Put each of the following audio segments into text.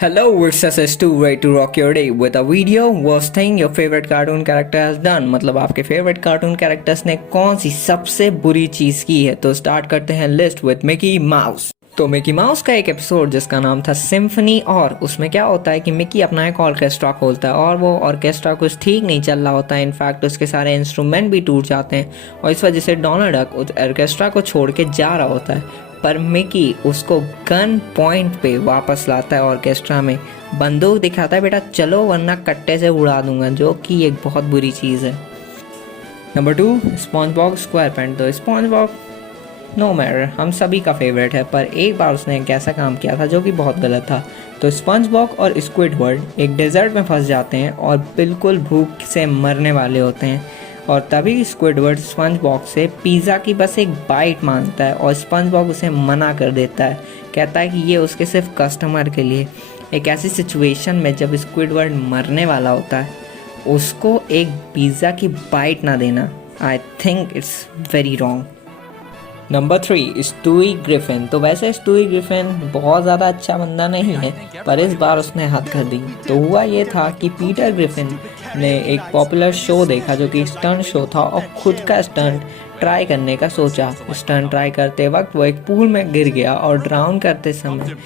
Hello, it's SS2 ready to rock your day with a video worst thing your favorite cartoon character has done। मतलब आपके favourite cartoon characters ने कौन सी सबसे बुरी चीज़ की है। तो स्टार्ट करते हैं लिस्ट विद मिकी माउस। तो मिकी माउस का एक एपिसोड जिसका नाम था सिम्फनी, और उसमें क्या होता है कि मिकी अपना एक ऑर्केस्ट्रा खोलता है और वो ऑर्केस्ट्रा कुछ ठीक नहीं चल रहा होता है। इनफैक्ट उसके सारे इंस्ट्रूमेंट भी टूट जाते हैं और इस वजह से डोनाल्ड डक उस ऑर्केस्ट्रा को छोड़ के जा रहा होता है। पर मिकी उसको गन पॉइंट पे वापस लाता है। ऑर्केस्ट्रा में बंदूक दिखाता है, बेटा चलो वरना कट्टे से उड़ा दूंगा, जो कि एक बहुत बुरी चीज़ है। Number 2, SpongeBob SquarePants. तो स्पॉन्ज बॉब नो मैटर हम सभी का फेवरेट है, पर एक बार उसने एक ऐसा काम किया था जो कि बहुत गलत था। तो स्पंज बॉब और स्क्विडवर्ड एक डेजर्ट में फंस जाते हैं और बिल्कुल भूख से मरने वाले होते हैं, और तभी स्क्विडवर्ड स्पंज बॉब से पिज़्ज़ा की बस एक बाइट मांगता है और स्पंज बॉब उसे मना कर देता है। कहता है कि ये उसके सिर्फ कस्टमर के लिए। एक ऐसी सिचुएशन में जब स्क्विडवर्ड मरने वाला होता है, उसको एक पिज़्ज़ा की बाइट ना देना, I think it's very wrong. Number 3, Stewie Griffin. तो वैसे स्टूई ग्रिफिन बहुत ज़्यादा अच्छा बंदा नहीं है, पर इस बार उसने हद कर दी। तो हुआ ये था कि पीटर ग्रिफिन ने एक पॉपुलर शो देखा जो कि स्टंट शो था, और खुद का स्टंट ट्राई करने का सोचा। स्टंट ट्राई करते वक्त वो एक पूल में गिर गया और ड्राउन करते समय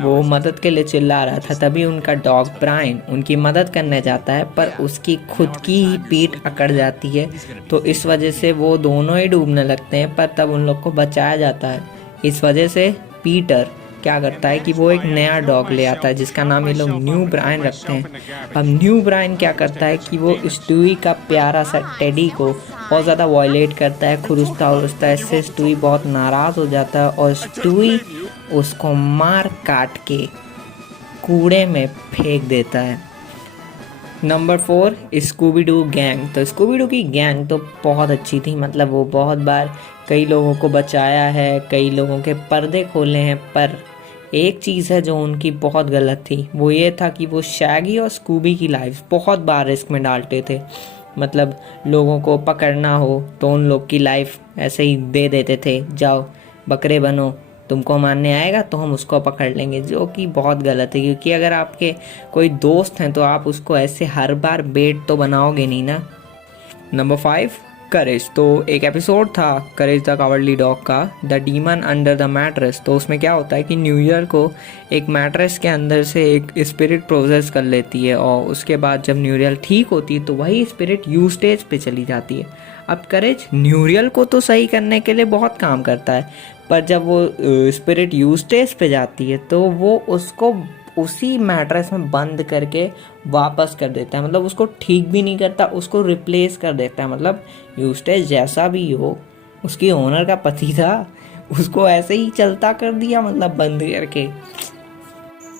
वो मदद के लिए चिल्ला रहा था। तभी उनका डॉग ब्रायन उनकी मदद करने जाता है, पर उसकी खुद की ही पीठ अकड़ जाती है, तो इस वजह से वो दोनों ही डूबने लगते हैं। पर तब उन लोग को बचाया जाता है। इस वजह से पीटर क्या करता है कि वो एक नया डॉग ले आता है जिसका नाम ये लोग न्यू ब्रायन रखते हैं। अब न्यू ब्रायन क्या करता है कि वो स्टूई का प्यारा सा टेडी को बहुत ज़्यादा वायलेट करता है, खुरुसता उरुसता है। इससे स्टूई बहुत नाराज़ हो जाता है और स्टूई उसको मार काट के कूड़े में फेंक देता है। Number 4, Scooby Doo gang. तो स्कूबी डू की गैंग तो बहुत अच्छी थी, मतलब वो बहुत बार कई लोगों को बचाया है, कई लोगों के पर्दे खोले हैं। पर एक चीज़ है जो उनकी बहुत गलत थी, वो ये था कि वो शैगी और स्कूबी की लाइफ बहुत बार रिस्क में डालते थे। मतलब लोगों को पकड़ना हो तो उन लोग की लाइफ ऐसे ही दे देते थे, जाओ बकरे बनो, तुमको मारने आएगा तो हम उसको पकड़ लेंगे, जो कि बहुत गलत है। क्योंकि अगर आपके कोई दोस्त हैं तो आप उसको ऐसे हर बार बेट तो बनाओगे नहीं ना। नंबर 5, करेज। तो एक एपिसोड था करेज द कावर्डली डॉग का, the demon under the mattress. तो उसमें क्या होता है कि न्यू ईयर को एक मैट्रेस के अंदर से एक स्पिरिट प्रोसेस कर लेती है, और उसके बाद जब न्यूरियल ठीक होती है तो वही स्पिरिट यू स्टेज पे चली जाती है। अब करेज न्यूरियल को तो सही करने के लिए बहुत काम करता है, पर जब वो स्पिरिट यू स्टेज पे जाती है तो वो उसको उसी मैट्रेस में बंद करके वापस कर देता है। मतलब उसको ठीक भी नहीं करता, उसको रिप्लेस कर देता है। मतलब यूस्टेज जैसा भी हो, उसकी ओनर का पति था, उसको ऐसे ही चलता कर दिया, मतलब बंद करके।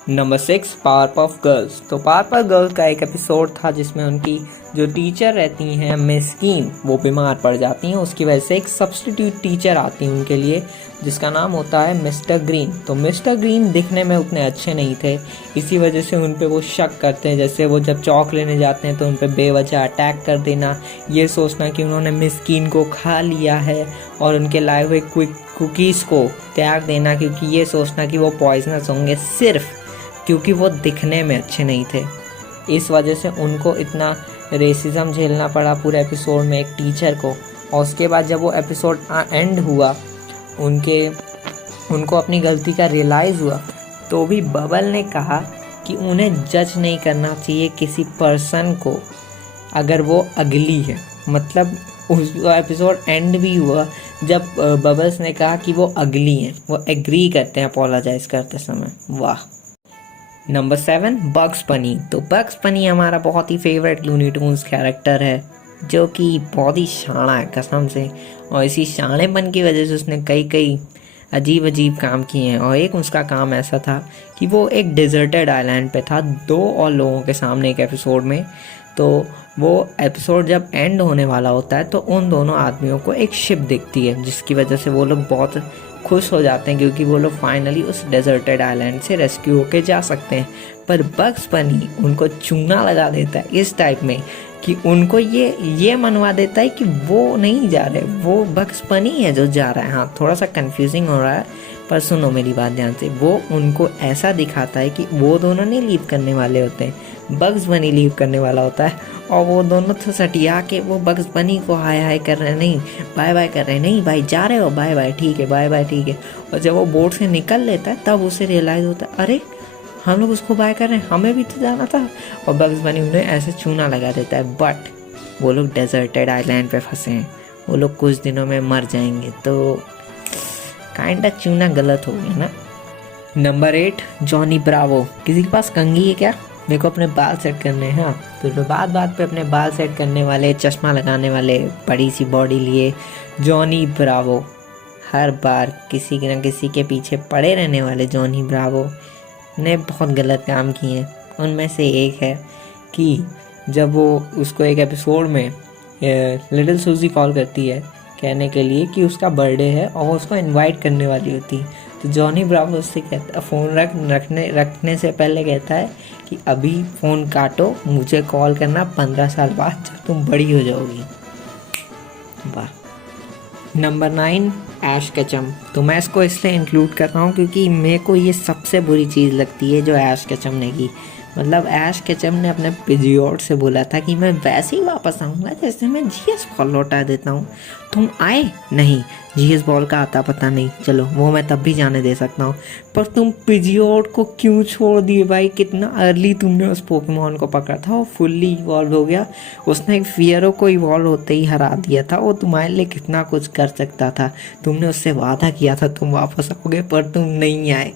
Number 6, Powerpuff girls. तो पावरपफ गर्ल्स का एक एपिसोड था जिसमें उनकी जो टीचर रहती हैं मिस्कीन, वो बीमार पड़ जाती हैं। उसकी वजह से एक सब्स्टिट्यूट टीचर आती है उनके लिए जिसका नाम होता है मिस्टर ग्रीन। तो मिस्टर ग्रीन दिखने में उतने अच्छे नहीं थे, इसी वजह से उन पे वो शक करते हैं। जैसे वो जब चौक लेने जाते हैं तो उन पे बेवजह अटैक कर देना, ये सोचना कि उन्होंने मिस्कीन को खा लिया है, और उनके लाए हुए कुकीज़ को त्याग देना, क्योंकि ये सोचना कि वो पॉइजनस होंगे, सिर्फ क्योंकि वो दिखने में अच्छे नहीं थे। इस वजह से उनको इतना रेसिज्म झेलना पड़ा पूरे एपिसोड में एक टीचर को। और उसके बाद जब वो एपिसोड एंड हुआ, उनको अपनी गलती का रियलाइज़ हुआ, तो भी बबल ने कहा कि उन्हें जज नहीं करना चाहिए किसी पर्सन को अगर वो अगली है। मतलब उस एपिसोड एंड भी हुआ जब बबल्स ने कहा कि वो अगली हैं, वो एग्री करते हैं अपोलोजाइज करते समय। वाह। नंबर 7, बग्स बनी। तो बग्स बनी हमारा बहुत ही फेवरेट लूनी टून्स कैरेक्टर है, जो कि बहुत ही शाना है कसम से, और इसी शानेपन की वजह से उसने कई अजीब अजीब काम किए हैं। और एक उसका काम ऐसा था कि वो एक डिजर्टेड आइलैंड पे था 2 और लोगों के सामने एक एपिसोड में। तो वो एपिसोड जब एंड होने वाला होता है तो उन दोनों आदमियों को एक शिप दिखती है, जिसकी वजह से वो लोग बहुत खुश हो जाते हैं क्योंकि वो लोग फाइनली उस डेजर्टेड आइलैंड से रेस्क्यू होके जा सकते हैं। पर बग्स बनी उनको चूना लगा देता है इस टाइप में कि उनको ये मनवा देता है कि वो नहीं जा रहे, वो बग्स बनी है जो जा रहा है। हाँ, थोड़ा सा कंफ्यूजिंग हो रहा है, पर सुनो मेरी बात ध्यान से, वो उनको ऐसा दिखाता है कि वो दोनों नहीं लीव करने वाले होते हैं, बग्स बनी लीव करने वाला होता है। और वो दोनों तो सटिया के वो बग्स बनी को हाय हाय कर रहे हैं, नहीं बाय बाय कर रहे हैं, नहीं भाई जा रहे हो, बाय बाय ठीक है, बाय बाय ठीक है। और जब वो बोट से निकल लेता है तब उसे रियलाइज़ होता है, अरे हम लोग उसको बाय कर रहे हैं, हमें भी तो जाना था। और बग्स बनी उन्हें ऐसे चूना लगा देता है। बट वो लोग डेजर्टेड आइलैंड पे फंसे हैं, वो लोग कुछ दिनों में मर जाएंगे, तो काइंड चूना गलत हो गया ना। Number 8, Johnny Bravo. किसी के पास कंघी है क्या? मेरे को अपने बाल सेट करने हैं। हाँ, तो बात बात पे अपने बाल सेट करने वाले, चश्मा लगाने वाले, बड़ी सी बॉडी लिए जॉनी ब्रावो, हर बार किसी न किसी के पीछे पड़े रहने वाले जॉनी ब्रावो ने बहुत गलत काम किए हैं। उनमें से एक है कि जब वो उसको एक एपिसोड में लिटिल सूजी कॉल करती है कहने के लिए कि उसका बर्थडे है और वो उसको इनवाइट करने वाली होती, तो जॉनी ब्रावो उससे कहता, फ़ोन रखने से पहले कहता है कि अभी फ़ोन काटो, मुझे कॉल करना 15 साल बाद जब तुम बड़ी हो जाओगी। वाह। नंबर 9, ऐश केचम। तो मैं इसको इसलिए इंक्लूड कर रहा हूँ क्योंकि मेरे को ये सबसे बुरी चीज़ लगती है जो ऐश केचम ने की। मतलब ऐश केचम ने अपने पिजियोट से बोला था कि मैं वैसे ही वापस आऊँगा जैसे मैं जीएस बॉल लौटा देता हूँ। तुम आए नहीं, जीएस बॉल का आता पता नहीं, चलो वो मैं तब भी जाने दे सकता हूँ, पर तुम पिजियोट को क्यों छोड़ दिए भाई? कितना अर्ली तुमने उस पोकेमॉन को पकड़ा था, वो फुल्ली इवॉल्व हो गया, उसने एक फियरो को इवॉल्व होते ही हरा दिया था। वो तुम्हारे लिए कितना कुछ कर सकता था, तुमने उससे वादा किया था तुम वापस आओगे, पर तुम नहीं आए।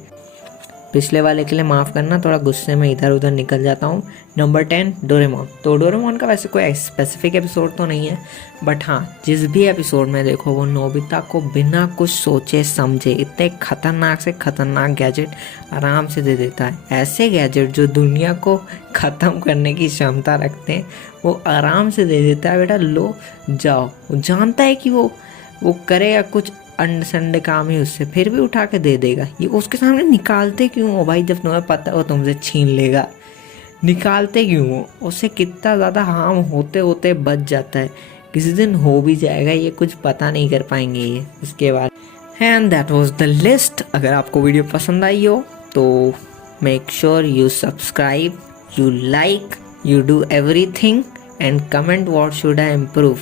पिछले वाले के लिए माफ़ करना, थोड़ा गुस्से में इधर उधर निकल जाता हूँ। Number 10, Doraemon. तो डोरेमोन का वैसे कोई स्पेसिफिक एपिसोड तो नहीं है, बट हाँ जिस भी एपिसोड में देखो वो नोबिता को बिना कुछ सोचे समझे इतने खतरनाक से खतरनाक गैजेट आराम से दे देता है। ऐसे गैजेट जो दुनिया को ख़त्म करने की क्षमता रखते हैं वो आराम से दे देता है। बेटा लो जाओ, वो जानता है कि वो करेगा कुछ अंड संड काम ही उससे, फिर भी उठा के दे देगा। ये उसके सामने निकालते क्यों हो भाई? जब तुम्हें पता हो तुमसे छीन लेगा, निकालते क्यों हो? उससे कितना ज़्यादा हार्म होते होते बच जाता है, किसी दिन हो भी जाएगा, ये कुछ पता नहीं कर पाएंगे ये इसके बाद। And that was the list. अगर आपको वीडियो पसंद आई हो तो make sure you subscribe, you like, you do everything and comment what should I improve.